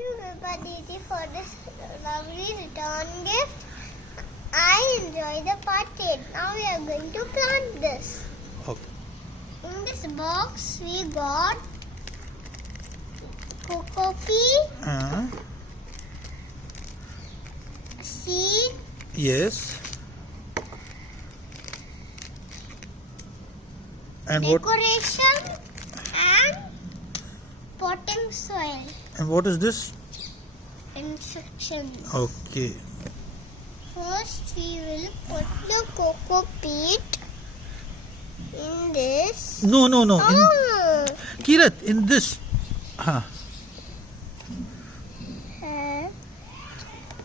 you, Purva Didi, for this lovely return gift. I enjoy the party. Now we are going to plant this. Okay. In this box, we got cocoa pea, seed, Yes. And decoration, and potting soil. And what is this? Instructions. Okay. First, we will put the cocoa peat in this. No. Oh. Kirat, in this. हाँ.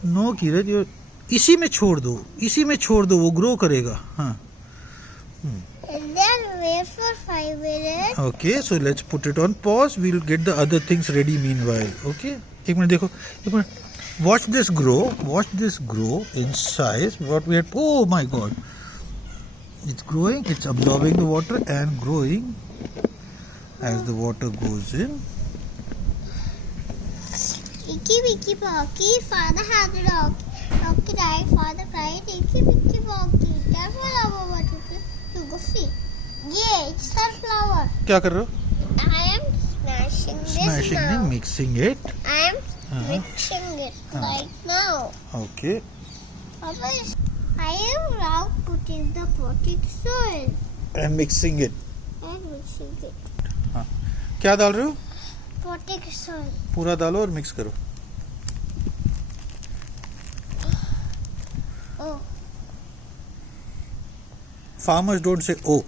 No, Kirat, you. इसी में छोड़ दो वो grow करेगा. हाँ. And then wait for 5 minutes. Okay, so let's put it on pause. We'll get the other things ready meanwhile. Okay. एक minute देखो. एक minute. Watch this grow in size. What we had. Oh my God. It's growing. It's absorbing the water and growing as the water goes in. Icky, Vicky, Pocky, father had a dog. Donkey died, father cried. Icky, Vicky, Pocky. Careful about what you go see. Yeah, it's sunflower. क्या कर रहे हो? I am smashing this now. and mixing it. I am mixing it right now. Okay. Papa, I am now putting the potting soil And mixing it. and mixing it. हाँ. क्या डाल रहे हो? Potting soil. पूरा डालो और mix करो. Oh. Farmers don't say oh.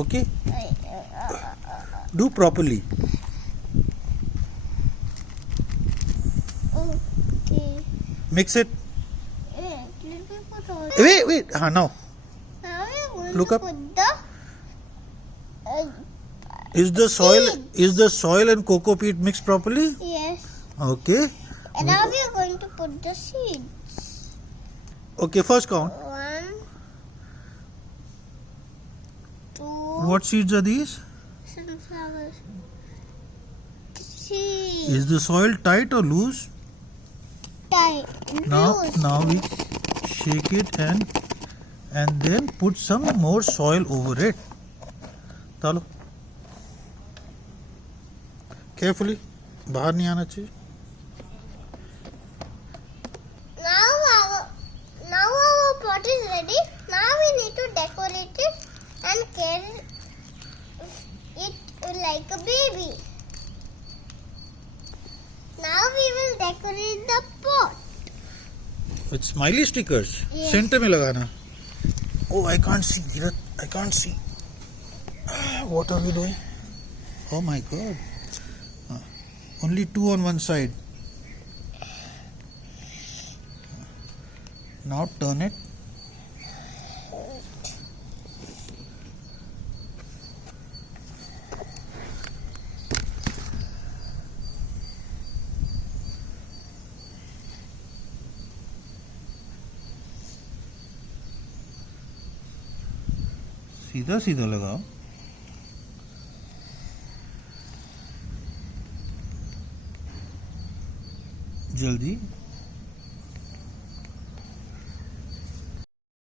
Okay. Do properly. Okay. Mix it. Let me put all. Wait. हाँ now. Now we are going Look to up. put the Is the soil and cocoa peat mixed properly? yes. Okay. And now we are going to put the seeds. Okay. First count. 1, 2. What seeds are these? Sunflowers. 3. Is the soil tight or loose? Tight. Now we shake it and then put some more soil over it. डालो. Carefully. बाहर नहीं आना चाहिए. Now our pot is ready. Now we need to decorate it and carry it like a baby. Now we will decorate the pot. With smiley stickers. Yes. Center में लगाना. Oh, I can't see. Kirat, I can't see. What are you doing? Oh my God. Only 2 on one side. Now turn it. सीधा सीधा लगाओ. जल्दी.